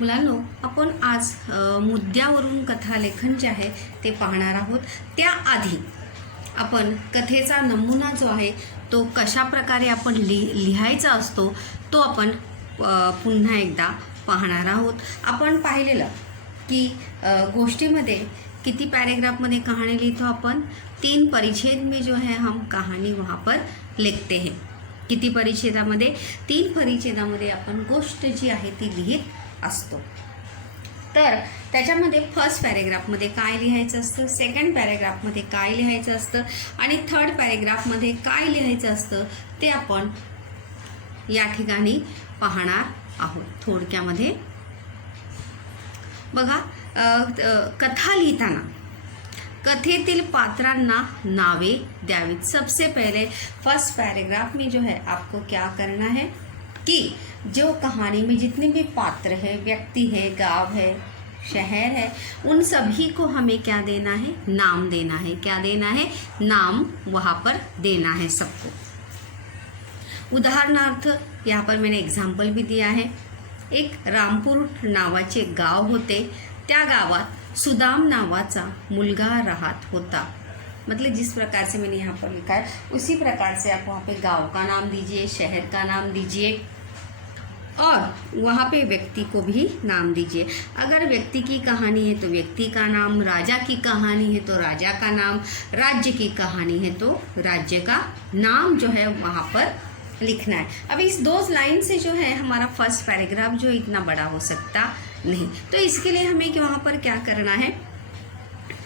मुलांनो, आपण आज मुद्द्यावरून कथालेखन जे आहे ते पाहणार आहोत. त्याआधी आपण कथेचा नमुना जो आहे तो कशा प्रकारे आपण लिहायचा असतो तो आपण पुन्हा एकदा पाहणार आहोत. आपण पाहिलेलं की गोष्टीमध्ये किती पैराग्राफ में कहानी लिखो अपन 3 परिच्छेद में जो है हम कहानी वहाँ पर लिखते हैं. किती परिच्छेदामध्ये 3 परिच्छेदामध्ये आपण गोष्ट जी आहे ती लिहित असतो. तर त्याच्यामध्ये फर्स्ट पॅरेग्राफमध्ये काय लिहायचं असतं, सेकंड पॅरेग्राफमध्ये काय लिहायचं असतं आणि थर्ड पॅरेग्राफमध्ये काय लिहायचं असतं ते आपण या ठिकाणी पाहणार आहोत. थोडक्यामध्ये बघा, कथा लिहिताना कथेतील पात्रांना नावे द्यावीत. सबसे पहले फर्स्ट पैराग्राफ में जो है आपको क्या करना है कि जो कहानी में जितने भी पात्र है, व्यक्ति है, गांव है, शहर है, उन सभी को हमें क्या देना है, नाम देना है. क्या देना है, नाम वहाँ पर देना है सबको. उदाहरणार्थ यहाँ पर मैंने एग्जाम्पल भी दिया है. एक रामपूर नावाचे गाव होते. त्या गावात सुदाम नावाचा मुलगा राहत होता. मतलब जिस प्रकार से मैंने यहाँ पर लिखा है उसी प्रकार से आप वहाँ पे गांव का नाम दीजिए, शहर का नाम दीजिए और वहाँ पे व्यक्ति को भी नाम दीजिए. अगर व्यक्ति की कहानी है तो व्यक्ति का नाम, राजा की कहानी है तो राजा का नाम, राज्य की कहानी है तो राज्य का नाम जो है वहाँ पर लिखना है. अब इस 2 लाइन से जो है हमारा फर्स्ट पैराग्राफ जो इतना बड़ा हो सकता नहीं. तो इसके लिए हमें कि वहाँ पर क्या करना है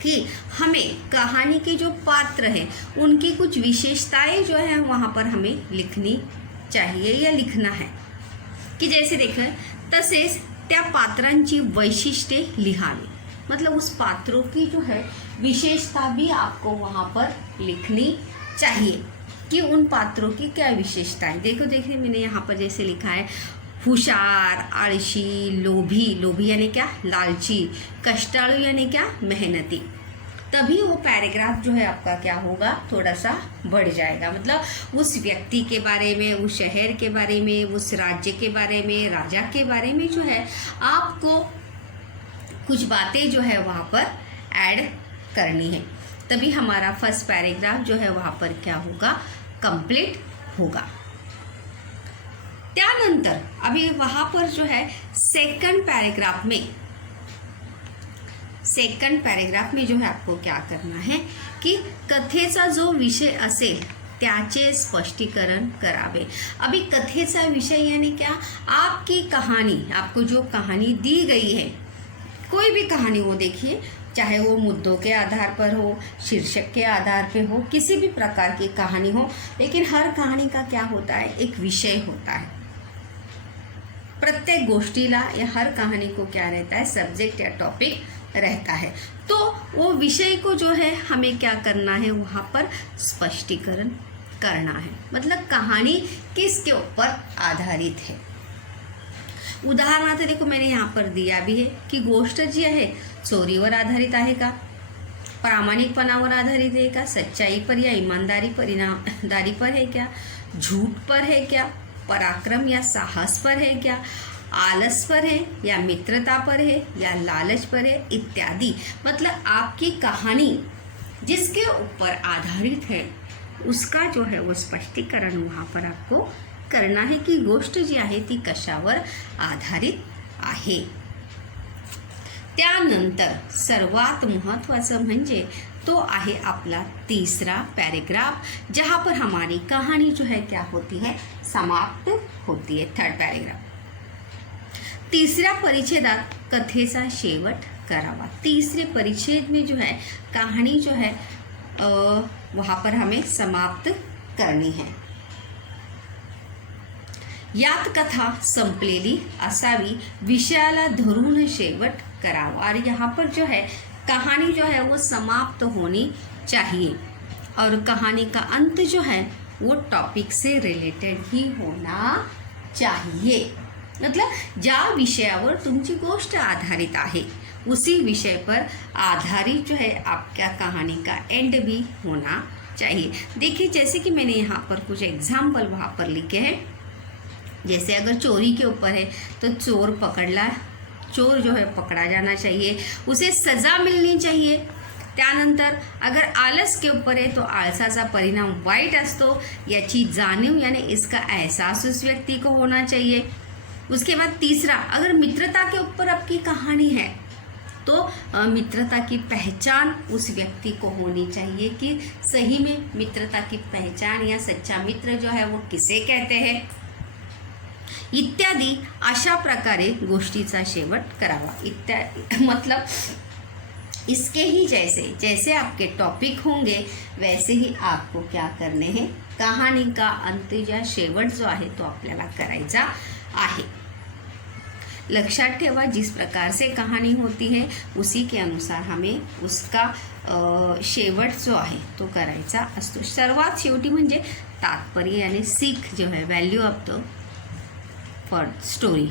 कि हमें कहानी के जो पात्र हैं उनकी कुछ विशेषताएं जो है वहाँ पर हमें लिखनी चाहिए या लिखना है. कि जैसे देखें, तसेच त्या पात्रांची वैशिष्ट्ये लिहावी. मतलब उस पात्रों की जो है विशेषता भी आपको वहाँ पर लिखनी चाहिए कि उन पात्रों की क्या विशेषताएं. देखिए मैंने यहाँ पर जैसे लिखा है हुशार, आळशी, लोभी, लोभी यानी क्या, लालची, कष्टाळू यानी क्या, मेहनती. तभी वो पैराग्राफ जो है आपका क्या होगा, थोड़ा सा बढ़ जाएगा. मतलब उस व्यक्ति के बारे में, उस शहर के बारे में, उस राज्य के बारे में, राजा के बारे में जो है आपको कुछ बातें जो है वहाँ पर ऐड करनी है. तभी हमारा फर्स्ट पैराग्राफ जो है वहाँ पर क्या होगा, कंप्लीट होगा. त्यानंतर अभी वहाँ पर जो है सेकंड पैराग्राफ में जो है आपको क्या करना है कि कथेचा जो विषय असेल त्याचे स्पष्टीकरण करावे. अभी कथेचा विषय यानी क्या, आपकी कहानी, आपको जो कहानी दी गई है, कोई भी कहानी हो, देखिए चाहे वो मुद्दों के आधार पर हो, शीर्षक के आधार पे हो, किसी भी प्रकार की कहानी हो, लेकिन हर कहानी का क्या होता है, एक विषय होता है. प्रत्येक गोष्टीला या हर कहानी को क्या रहता है, सब्जेक्ट या टॉपिक रहता है. तो वो विषय को जो है हमें क्या करना है, वहाँ पर स्पष्टीकरण करना है. मतलब कहानी किसके ऊपर आधारित है. उदाहरणार्थ देखो मैंने यहाँ पर दिया भी है कि गोष्ट जी आहे चोरीवर आधारित आहे का, प्रामाणिकपणावर आधारित है का, सच्चाई पर या ईमानदारी पर है क्या, झूठ पर है क्या, पराक्रम या साहस पर है क्या, आलस पर है या मित्रता पर है या लालच पर है, इत्यादि. मतलब आपकी कहानी जिसके ऊपर आधारित है उसका जो है वो स्पष्टीकरण वहाँ पर आपको करना है की गोष्ट जी आहे ती कशावर आधारित आहे. त्यानंतर सर्वात महत्त्वाचं म्हणजे तो आहे आपला तीसरा पैराग्राफ, जहाँ पर हमारी कहानी जो है क्या होती है, समाप्त होती है. Third paragraph. तीसऱ्या परिच्छेदात कथेचा शेवट करावा. तीसरे परिच्छेद में जो है कहानी जो है वहाँ पर हमें समाप्त करनी है. यात कथा संपलेली असावी, विषयाला धरून शेवट करावा. और यहाँ पर जो है कहानी जो है वो समाप्त होनी चाहिए और कहानी का अंत जो है वो टॉपिक से रिलेटेड ही होना चाहिए. मतलब ज्या विषयावर तुमची गोष्ट आधारित आहे उसी विषय पर आधारित जो है आपका कहानी का एंड भी होना चाहिए. देखिए जैसे कि मैंने यहाँ पर कुछ एग्जाम्पल वहाँ पर लिखे हैं. जैसे अगर चोरी के ऊपर है तो चोर पकड़ला चोर जो है पकडा जाना चाहिए, उसे सजा मिळणी चाहिए. त्यानंतर अगर आलस के ऊपर है तो आळसाचा परिणाम वाईट असतो याची जाणीव यानी इसका एहसास उस व्यक्ति को होना चाहिए. उसके बाद तीसरा, अगर मित्रता के ऊपर आपकी कहानी है तो मित्रता की पहचान उस व्यक्ति को होनी चाहिए कि सही में मित्रता की पहचान या सच्चा मित्र जो है वो किसे कहते हैं इत्यादि. अशा प्रकारे गोष्टीचा शेवट करावा. इत्यादि मतलब इसके ही जैसे जैसे आपके टॉपिक होंगे वैसे ही आपको क्या करने हैं, कहानी का अंत या शेवट जो आहे तो आपल्याला करायचा आहे. लक्षात ठेवा, जिस प्रकार से कहानी होती है उसी के अनुसार हमें उसका शेवट जो आहे तो करायचा असतो. सर्वात शेवटी म्हणजे तात्पर्य यानी सीख जो है, value of the for story.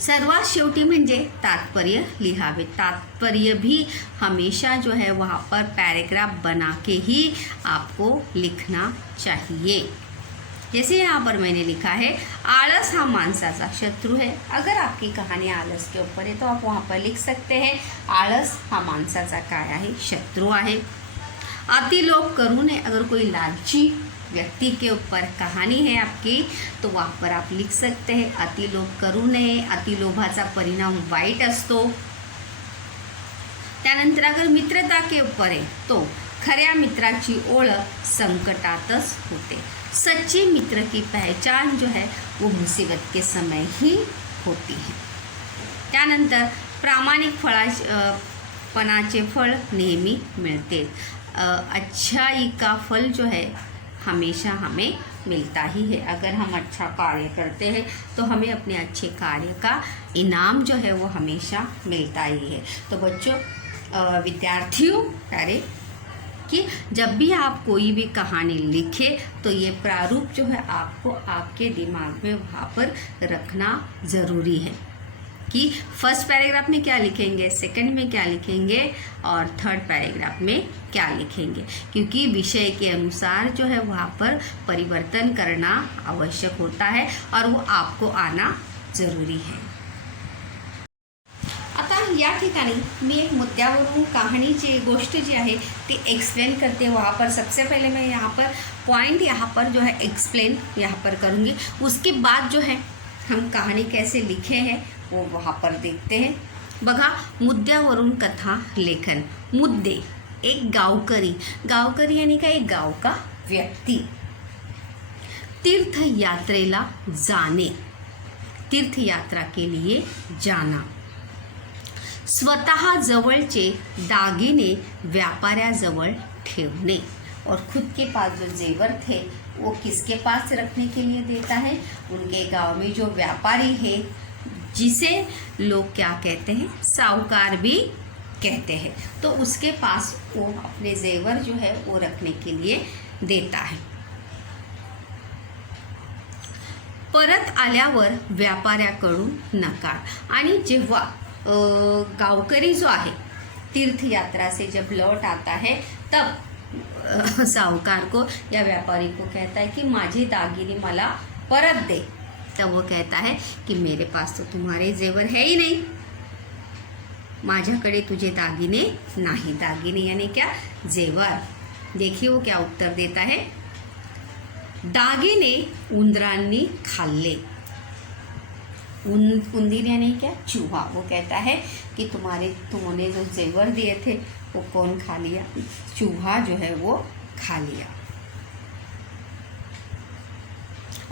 सर्वात शेवटी म्हणजे तात्पर्य लिहावे. तात्पर्य भी हमेशा जो है वहाँ पर पैराग्राफ बना के ही आपको लिखना चाहिए. जैसे यहाँ पर मैंने लिखा है, आलस हा माणसाचा शत्रु है. अगर आपकी कहानी आलस के ऊपर है तो आप वहाँ पर लिख सकते हैं आलस हा माणसाचा काय आहे, शत्रु आहे. अतिलोभ करू नये. अगर कोई लालची व्यक्ति के ऊपर कहानी है आपकी तो वहाँ पर आप लिख सकते हैं अतिलोभ करू नये. अतिलोभाचा परिणाम वाईट असतो. त्यानंतर अगर मित्रता के ऊपर है तो खऱ्या मित्राची ओळख संकटातच होते. सच्चे मित्र की पहचान जो है वो मुसीबत के समय ही होती है. त्यानंतर प्रामाणिक पणाचे फळ नेहमी मिळते. अच्छाई का फल जो है हमेशा हमें मिलता ही है. अगर हम अच्छा कार्य करते हैं तो हमें अपने अच्छे कार्य का इनाम जो है वो हमेशा मिलता ही है. तो बच्चों, विद्यार्थियों, प्यारे, कि जब भी आप कोई भी कहानी लिखे तो ये प्रारूप जो है आपको आपके दिमाग में वहाँ पर रखना ज़रूरी है कि फर्स्ट पैराग्राफ में क्या लिखेंगे, सेकंड में क्या लिखेंगे और थर्ड पैराग्राफ में क्या लिखेंगे, क्योंकि विषय के अनुसार जो है वहाँ पर परिवर्तन करना आवश्यक होता है और वो आपको आना ज़रूरी है. आता या ठिकाणी मी एक मुद्द्यावरून कहानीची गोष्ट जी आहे ती एक्सप्लेन करते. वहाँ पर सबसे पहले मैं यहाँ पर पॉइंट यहाँ पर जो है एक्सप्लेन यहाँ पर करूँगी. उसके बाद जो है हम कहानी कैसे लिखे हैं वो वहाँ पर देखते हैं. बघा, मुद्द्यावरून कथा लेखन. मुद्दे, एक गावकरी. गावकरी यानी का एक गाव का व्यक्ती. तीर्थयात्रेला जाने, तीर्थयात्रा के लिए जाना. स्वतः जवळचे दागिने व्यापाऱ्याजवळ ठेवणे. और खुद के पास जो जेवर थे वो किसके पास रखने के लिए देता है, उनके गांव में जो व्यापारी है जिसे लोग क्या कहते हैं, साहूकार भी कहते हैं, तो उसके पास वो अपने जेवर जो है वो रखने के लिए देता है. परत आल्यावर व्यापाऱ्याकडून नकार. आणि जेव्हा गावकरी जो आहे तीर्थयात्रा से जब लौट आता है तब साहूकार को या व्यापारी को कहता है कि माझी दागिनी मला परत दे. तब वो कहता है कि मेरे पास तो तुम्हारे जेवर है ही नहीं, माझ्याकडे तुझे दागिने नाही. दागिने यानी क्या, जेवर. देखिए वो क्या उत्तर देता है, दागिने उंदरांनी खाल्ले. उंदीर यानी क्या, चूहा. वो कहता है कि तुमने जो जेवर दिए थे वो कौन खा लिया, चूहा जो है वो खा लिया.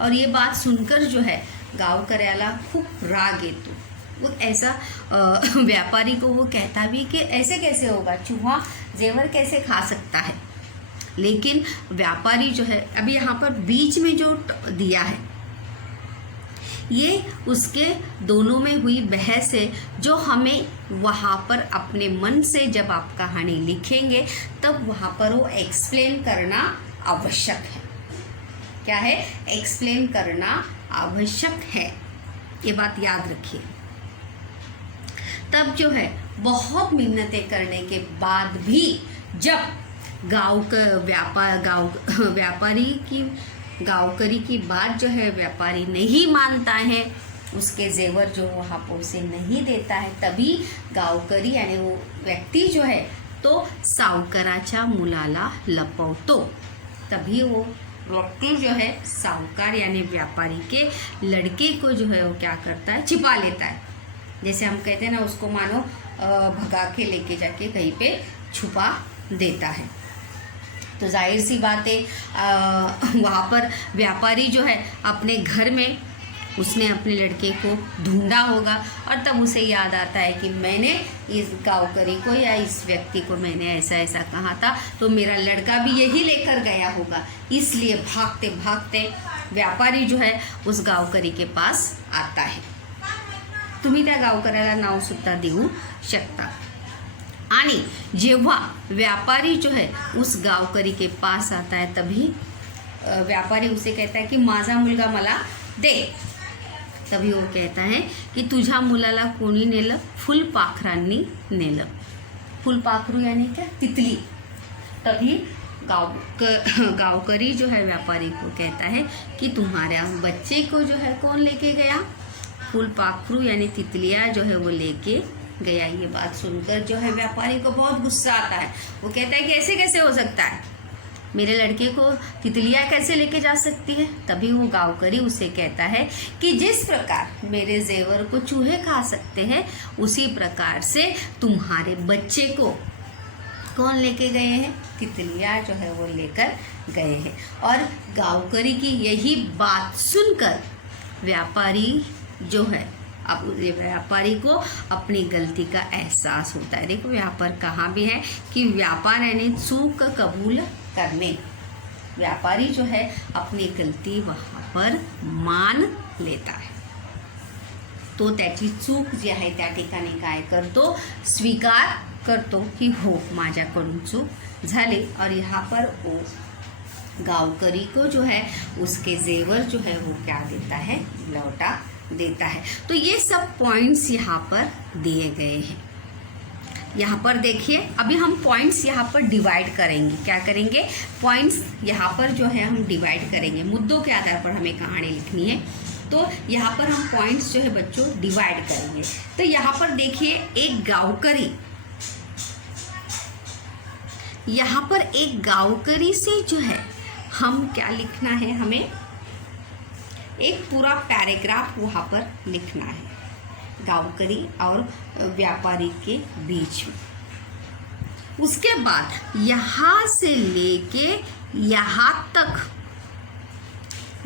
और ये बात सुनकर जो है गावकऱ्याला खूप राग येतो. वो ऐसा व्यापारी को वो कहता भी कि ऐसे कैसे होगा, चूहा जेवर कैसे खा सकता है. लेकिन व्यापारी जो है, अभी यहाँ पर बीच में जो दिया है ये उसके दोनों में हुई बहस है, जो हमें वहाँ पर अपने मन से जब आप कहानी लिखेंगे तब वहाँ पर वो एक्सप्लेन करना आवश्यक है. क्या है, एक्सप्लेन करना आवश्यक है. ये बात याद रखिए. तब जो है बहुत मिन्नतें करने के बाद भी जब गावकरी की बात जो है व्यापारी नहीं मानता है उसके जेवर जो वहाँ पर उसे नहीं देता है, तभी गावकरी यानी वो व्यक्ती जो है तो सावकाराच्या मुलाला लपवतो। तभी वो व्यक्ति जो है साहूकार यानी व्यापारी के लड़के को जो है वो क्या करता है, छिपा लेता है। जैसे हम कहते हैं ना, उसको मानो भगा के लेके जाके कहीं पे छुपा देता है। तो जाहिर सी बात है वहाँ पर व्यापारी जो है अपने घर में उसने अपने लड़के को ढूंढा होगा और तब उसे याद आता है कि मैंने इस गावकरी को या इस व्यक्ति को मैंने ऐसा ऐसा कहा था, तो मेरा लड़का भी यही लेकर गया होगा। इसलिए भागते भागते व्यापारी जो है उस गावकरी के पास आता है। तुम्ही त्या गावकऱ्याला नाव सुद्धा देऊ शकता। आणि जेव्हा व्यापारी जो है उस गावकरी के पास आता है, तभी व्यापारी उसे कहता है कि माझा मुलगा मला दे। तभी वो कहता है की तुझ्या मुलाला कोणी नेलं, फुलपाखरांनी नेलं। फुलपाखरू यानी क्या, तितली। तभी गावकरी जो है व्यापारी को कहता है कि तुम्हारे बच्चे को जो है कौन लेके गया, फुलपाखरू यानी तितलियाँ जो है वो लेके गया। ये बात सुनकर जो है व्यापारी को बहुत गुस्सा आता है। वो कहता है कि ऐसे कैसे हो सकता है, मेरे लड़के को तितलियाँ कैसे लेके जा सकती है। तभी वो गावकरी उसे कहता है कि जिस प्रकार मेरे जेवर को चूहे खा सकते हैं, उसी प्रकार से तुम्हारे बच्चे को कौन लेके गए हैं, तितलियाँ जो है वो लेकर गए हैं। और गावकरी की यही बात सुनकर व्यापारी जो है, अब व्यापारी को अपनी गलती का एहसास होता है। देखो यहाँ पर कहाँ भी है कि व्यापार यानी चूक कबूल करने। व्यापारी जो है अपनी गलती वहाँ पर मान लेता है, तो त्याची चूक जी आहे त्या ठिकाणी काय करतो, स्वीकार करतो की हो माझ्याकडून चूक झाली। और यहाँ पर वो गावकरी को जो है उसके जेवर जो है वो क्या देता है, लौटा देता है। तो ये सब पॉइंट्स यहाँ पर दिए गए हैं। यहाँ पर देखिए, अभी हम पॉइंट्स यहाँ पर डिवाइड करेंगे। क्या करेंगे, पॉइंट्स यहाँ पर जो है हम डिवाइड करेंगे। मुद्दों के आधार पर हमें कहानी लिखनी है, तो यहाँ पर हम पॉइंट्स जो है बच्चों डिवाइड करेंगे। तो यहाँ पर देखिए, एक गावकरी, यहाँ पर एक गावकरी से जो है हम क्या लिखना है, हमें एक पूरा पैराग्राफ वहाँ पर लिखना है गावकरी और व्यापारी के बीच में। उसके बाद यहाँ से लेके यहाँ तक,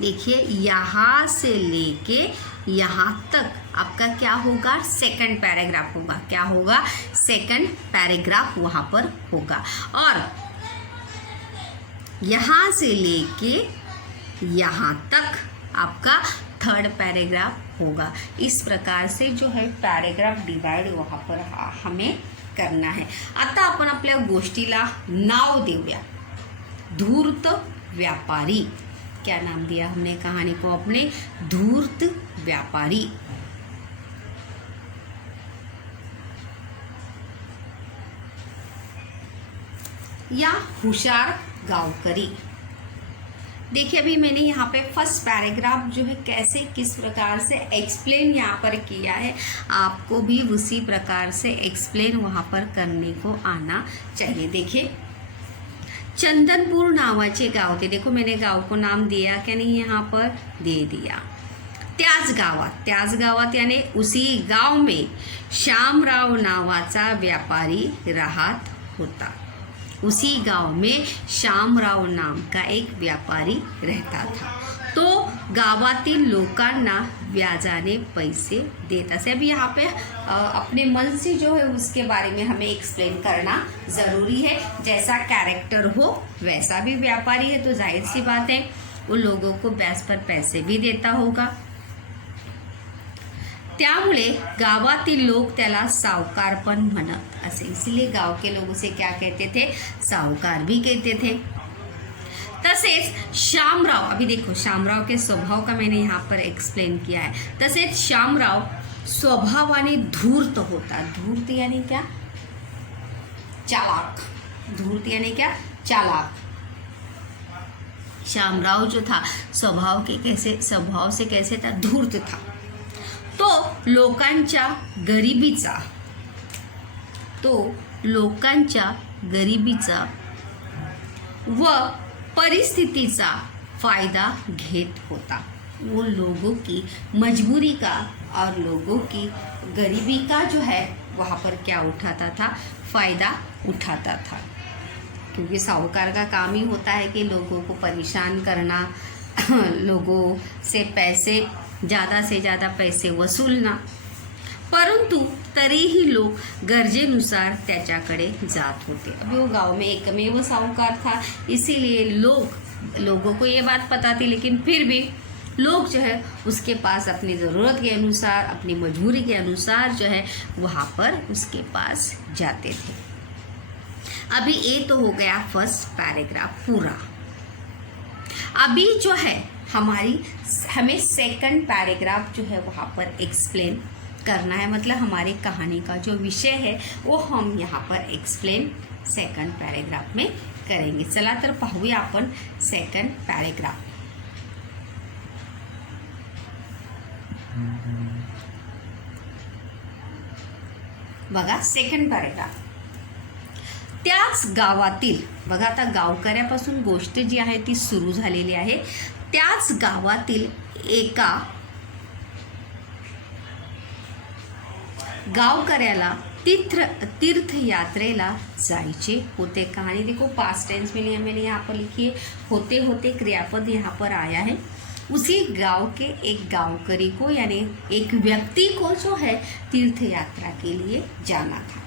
देखिए यहाँ से लेके यहाँ तक आपका क्या होगा, सेकंड पैराग्राफ होगा। क्या होगा, सेकंड पैराग्राफ वहाँ पर होगा। और यहाँ से लेके यहाँ तक आपका थर्ड पैराग्राफ होगा। इस प्रकार से जो है पैराग्राफ डिवाइड वहाँ पर हमें करना है। आता आपण आपल्या गोष्टीला नाव देऊया, धूर्त व्यापारी। क्या नाम दिया हमने कहानी को अपने, धूर्त व्यापारी। या होशियार गावकरी। देखिए, अभी मैंने यहाँ पे फर्स्ट पैराग्राफ जो है कैसे किस प्रकार से एक्सप्लेन यहाँ पर किया है, आपको भी उसी प्रकार से एक्सप्लेन वहाँ पर करने को आना चाहिए। देखिए, चंदनपुर नावाचे गाव होते। देखो मैंने गाव को नाम दिया क्या नहीं, यहाँ पर दे दिया। त्याच गावात यानी उसी गाव में श्यामराव नावाचा व्यापारी राहत होता। उसी गांव में श्यामराव नाम का एक व्यापारी रहता था। तो गावातील लोकांना व्याजाने पैसे देत असे। अभी यहाँ पे अपने मन से जो है उसके बारे में हमें एक्सप्लेन करना ज़रूरी है। जैसा कैरेक्टर हो वैसा भी व्यापारी है, तो जाहिर सी बात है उन लोगों को ब्याज पर पैसे भी देता होगा। त्यामुळे गावातील लोग त्याला सावकार पण म्हणत असे। इसलिए गांव के लोग उसे क्या कहते थे, सावकार भी कहते थे। तसेच श्यामराव, अभी देखो श्यामराव के स्वभाव का मैंने यहाँ पर एक्सप्लेन किया है। तसेच श्यामराव स्वभावाने धूर्त होता। धूर्त यानी क्या, चालाक। धूर्त यानी क्या, चालाक। श्यामराव जो था स्वभाव से कैसे था, धूर्त था। तो लोकांच्या गरिबीचा व परिस्थितीचा फायदा घेत होता। वो लोगों की मजबूरी का और लोगों की गरीबी का जो है वहाँ पर क्या उठाता था, फ़ायदा उठाता था। क्योंकि साहूकार का काम ही होता है कि लोगों को परेशान करना, लोगों से पैसे ज़्यादा से ज़्यादा पैसे वसूलना, परंतु तरीही लोग गरजेनुसार त्याच्याकडे जात होते। अभी वो गांव में एकमेव साहूकार था, इसीलिए लोगों को ये बात पता थी, लेकिन फिर भी लोग जो है उसके पास अपनी ज़रूरत के अनुसार, अपनी मजबूरी के अनुसार जो है वहाँ पर उसके पास जाते थे। अभी ये तो हो गया फर्स्ट पैराग्राफ पूरा। अभी जो है हमें सेकंड पैराग्राफ जो है वहाँ पर एक्सप्लेन करना है, मतलब हमारी कहानी का जो विषय है वो हम यहाँ पर एक्सप्लेन सेकंड पैराग्राफ में करेंगे। चला तर पाहूया आपण सेकंड पैराग्राफ। बघा सेकंड पॅरेग्राफ। त्याच गावातील, बघा आता गावकऱ्यापासून गोष्ट जी आहे ती सुरू झालेली आहे। त्याच गावातील एका गावकऱ्याला तीर्थयात्रेला जायचे होते। कहानी देखो पास्ट टेंस में मैंने यहाँ पर लिखी है, होते क्रियापद यहाँ पर आया है। उसी गांव के एक गांवकरी को यानी एक व्यक्ति को जो है तीर्थ यात्रा के लिए जाना था।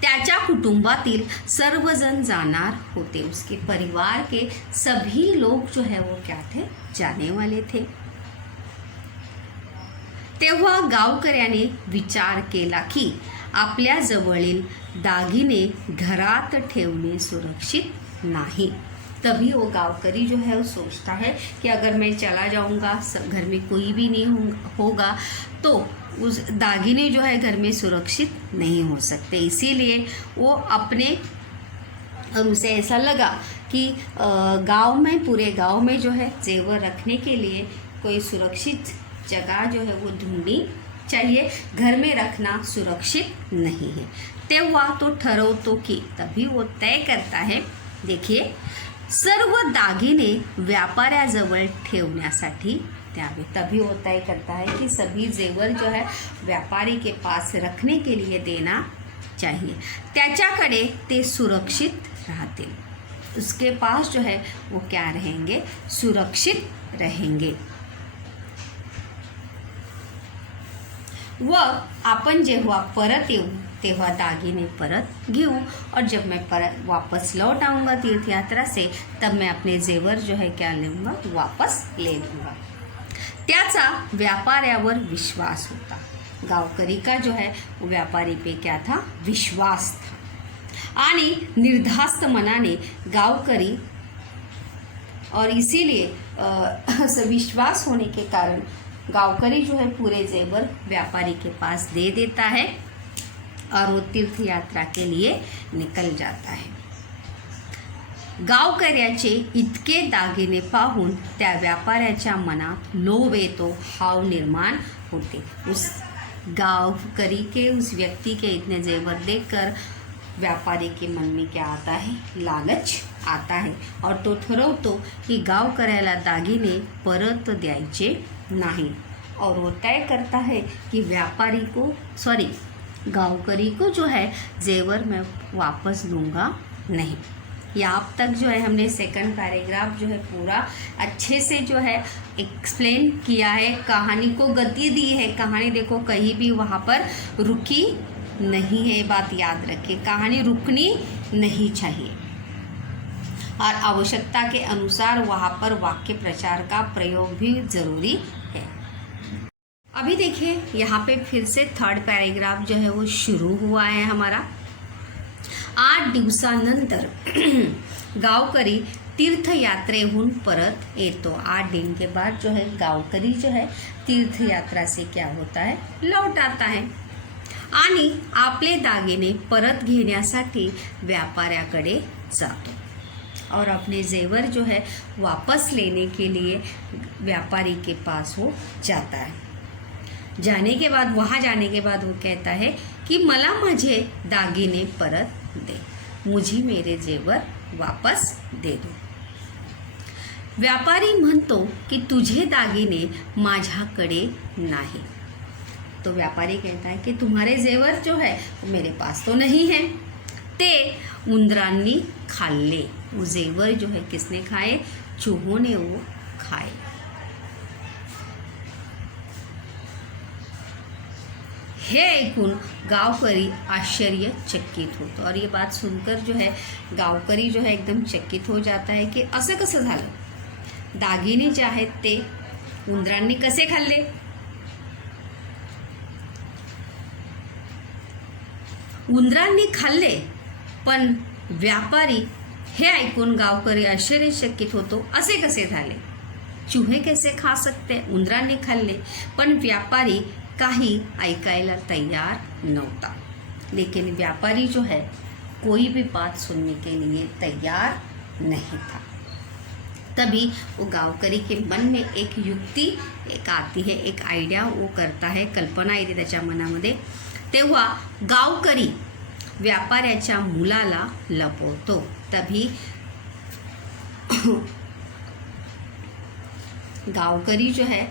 त्याच्या कुटुंबातील सर्वजन जाणार होते, उसके परिवार के सभी लोग जो है वो क्या थे, जाने वाले थे। तेव्हा गावकऱ्याने विचार केला की आपल्या जवळील दागिने घरात ठेवणे सुरक्षित नाही। तभी वो गांवकरी जो है वो सोचता है कि अगर मैं चला जाऊंगा, घर में कोई भी नहीं होगा, तो उस दागिने जो है घर में सुरक्षित नहीं हो सकते। इसीलिए वो और उसे ऐसा लगा कि पूरे गांव में जो है जेवर रखने के लिए कोई सुरक्षित जगह जो है वो ढूंढनी चाहिए, घर में रखना सुरक्षित नहीं है। तेव्हा तो ठरवतो की, तभी वो तय करता है, देखिए, सर्व दागिने व्यापाऱ्याजवळ ठेवण्यासाठी द्यावे। तभी वो तय करता है कि सभी जेवर जो है व्यापारी के पास रखने के लिए देना चाहिए, त्याच्याकडे ते सुरक्षित रहते, उसके पास जो है वो क्या रहेंगे, सुरक्षित रहेंगे। व आपण जेव्हा परत येऊ तेव्हा दागिने परत घेऊ, और जब मैं वापस लौट आऊँगा तीर्थ यात्रा से, तब मैं अपने जेवर जो है क्या लूँगा, वापस ले लूँगा। त्याचा व्यापाऱ्यावर विश्वास होता। गावकरी का जो है वो व्यापारी पे क्या था, विश्वास था। आणि निर्धास्त मनाने गावकरी, और इसीलिए विश्वास होने के कारण गावकरी जो है पूरे जेवर व्यापारी के पास दे देता है और वो तीर्थ यात्रा के लिए निकल जाता है। गावकऱ्याचे इतके दागिने पाहून त्या व्यापाऱ्याच्या मनात लोभ येतो, भाव निर्माण होते। उस गावकरी के, उस व्यक्ति के इतने जेवर देखकर व्यापारी के मन में क्या आता है, लालच आता है, और तो ठरवतो की गावकऱ्याला दागिने परत द्यायचे नाही, और वो तय करता है कि गावकरी को जो है जेवर मैं वापस दूंगा नहीं। या अब तक जो है हमने सेकंड पैराग्राफ जो है पूरा अच्छे से जो है एक्सप्लेन किया है, कहानी को गति दी है। कहानी देखो कहीं भी वहाँ पर रुकी नहीं है, बात याद रखिए, कहानी रुकनी नहीं चाहिए, और आवश्यकता के अनुसार वहाँ पर वाक्य प्रचार का प्रयोग भी ज़रूरी है। अभी देखिए यहाँ पे फिर से थर्ड पैराग्राफ जो है वो शुरू हुआ है हमारा। 8 दिवसानंतर गावकरी तीर्थयात्रेहून परत येतो। 8 दिन के बाद जो है गावकरी जो है तीर्थयात्रा से क्या होता है, लौट आता है, आणि आपले दागिने परत घेण्यासाठी व्यापाऱ्याकडे जातो, और अपने जेवर जो है वापस लेने के लिए व्यापारी के पास वो जाता है। जाने के बाद, वहाँ जाने के बाद वो कहता है कि मला माझे दागिने परत दे, मुझे मेरे जेवर वापस दे दो. व्यापारी म्हणतो कि तुझे दागिने माझ्याकडे नाही. तो व्यापारी कहता है कि तुम्हारे जेवर जो है वो मेरे पास तो नहीं है. ते उंदरांनी खाल्ले. वो जेवर जो है किसने खाए? चूहों ने वो खाए. हे ऐकून गावकरी आश्चर्यचकित होतो. और ये बात सुनकर जो है गावकरी जो है एकदम चकित हो जाता है की असं कसं झालं. दागिने जे आहेत ते उंदरांनी कसे खाल्ले. उंदरांनी खाल्ले. पण व्यापारी हे ऐकून गावकरी आश्चर्यचकित होतो. असे कसे झाले. चूहे कैसे खा सकते. उंदरांनी खाल्ले पण व्यापारी काही ऐकायला तैयार नव्हता. लेकिन व्यापारी जो है कोई भी बात सुनने के लिए तैयार नहीं था. तभी वो गावकरी के मन में एक युक्ती एक आती है, एक आइडिया वो करता है, कल्पना येते त्याच्या मनामध्ये. तेव्हा गावकरी व्यापाऱ्याच्या मुलाला लपवतो. तभी गावकरी जो है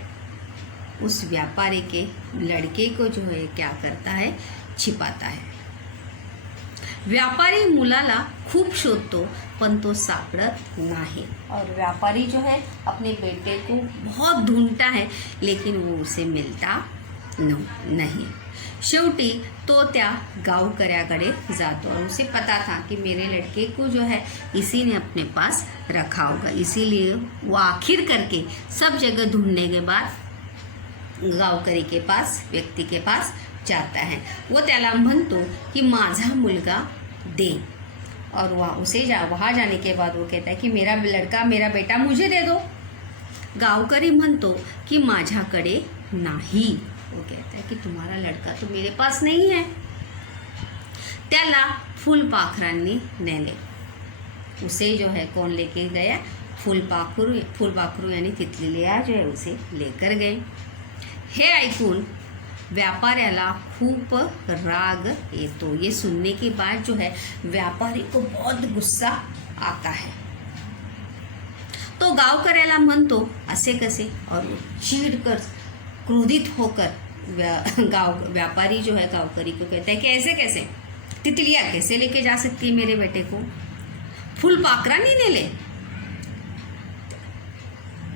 उस व्यापारी के लड़के को जो है क्या करता है, छिपाता है. व्यापारी मुलाला खूप शोधतो पण तो सापडत नाही. और व्यापारी जो है अपने बेटे को बहुत ढूंढता है लेकिन वो उसे मिलता नहीं. शेवटी तो त्या गावकऱ्याकडे जातो और उसे पता था कि मेरे लड़के को जो है इसी ने अपने पास रखा होगा. इसीलिए वो आखिर करके सब जगह ढूंढने के बाद गावकरी के पास, व्यक्ति के पास जाता है. वो त्याला म्हणतो कि माझा मुलगा दे. और वहाँ जाने के बाद वो कहता है कि मेरा लड़का, मेरा बेटा मुझे दे दो. गावकरी म्हणतो कि माझ्याकडे नाही. वो कहता है कि तुम्हारा लड़का तो मेरे पास नहीं है. त्याला फुलपाखरांनी नेले. उसे जो है कौन लेके गया? फुलपाखरू यानी तितलिया जो है उसे लेकर गए. हे ऐकून व्यापाऱ्याला खूप राग येतो. ये सुनने के बाद जो है व्यापारी को बहुत गुस्सा आता है. तो गावकऱ्याला म्हणतो असे कसे. और चिढ़कर क्रोधित होकर व्यापारी जो है गावकरी को कहता है कि ऐसे कैसे, तितलियाँ कैसे लेके जा सकती है मेरे बेटे को. फुलपाखरांनी नेले.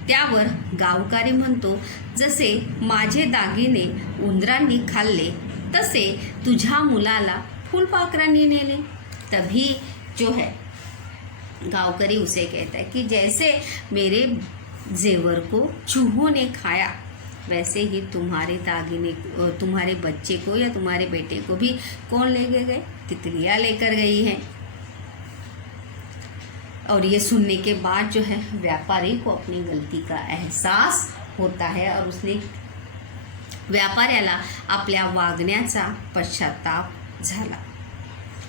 त्यावर गावकरी म्हणतो जसे माझे दागिने उंदरांनी खाल्ले तसे तुझ्या मुलाला फुलपाखरांनी नेले. तभी जो है गावकरी उसे कहता है कि जैसे मेरे जेवर को चूहों ने खाया वैसे ही तुम्हारे दागिने, तुम्हारे बच्चे को या तुम्हारे बेटे को भी कौन ले गए? तितलियाँ लेकर गई हैं. और ये सुनने के बाद जो है व्यापारी को अपनी गलती का एहसास होता है और उसने व्यापाऱ्याला आपल्या वागण्याचा पश्चाताप झाला.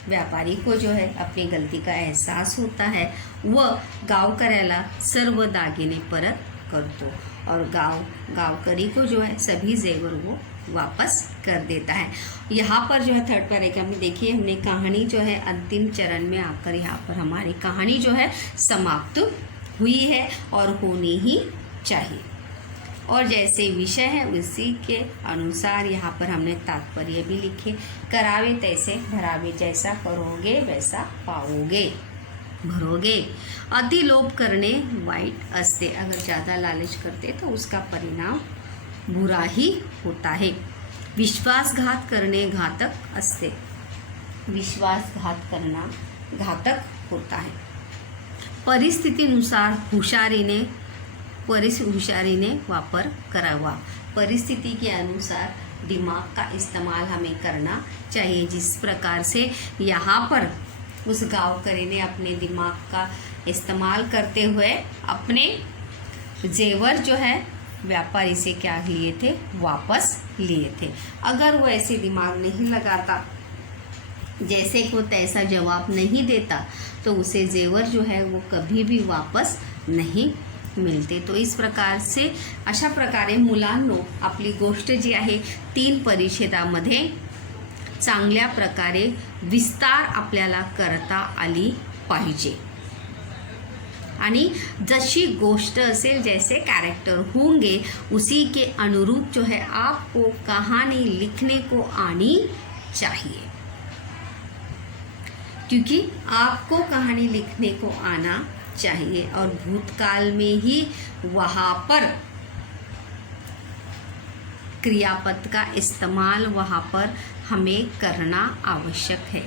व्यापारी को जो है अपनी गलती का एहसास होता है. वह गावकऱ्याला सर्व दागिने परत करतो और गावकरी को जो है सभी जेवर वो वापस कर देता है. यहाँ पर जो है थर्ड पैराग्राफ में देखिए हमने कहानी जो है अंतिम चरण में आकर यहाँ पर हमारी कहानी जो है समाप्त हुई है और होनी ही चाहिए. और जैसे विषय है उसी के अनुसार यहाँ पर हमने तात्पर्य भी लिखे. करावे तैसे भरावे, जैसा करोगे वैसा पाओगे, भरोगे. अति लोभ करने वाइट असते. अगर ज़्यादा लालच करते तो उसका परिणाम बुरा ही होता है. विश्वासघात करने घातक असते. विश्वासघात करना घातक होता है. परिस्थितीनुसार हुशारीने वापर करावा. परिस्थिति के अनुसार दिमाग का इस्तेमाल हमें करना चाहिए. जिस प्रकार से यहाँ पर उस गावकरी ने अपने दिमाग का इस्तेमाल करते हुए अपने जेवर जो है व्यापारी से क्या लिए थे, वापस लिए थे. अगर वो ऐसे दिमाग नहीं लगाता, जैसे को तैसा जवाब नहीं देता तो उसे जेवर जो है वो कभी भी वापस नहीं मिळते. तो इस प्रकार से अशा प्रकारे मुलांनो आपली गोष्ट जी आहे 3 परिच्छेदामध्ये चांगल्या प्रकारे विस्तार आपल्याला करता आली पाहिजे. आणि जशी गोष्ट असेल, जैसे कैरेक्टर होंगे उसी के अनुरूप जो है आपको कहानी लिखने को आनी चाहिए, क्योंकि आपको कहानी लिखने को आना चाहिए और भूतकाल में ही वहाँ पर क्रियापद का इस्तेमाल वहाँ पर हमें करना आवश्यक है.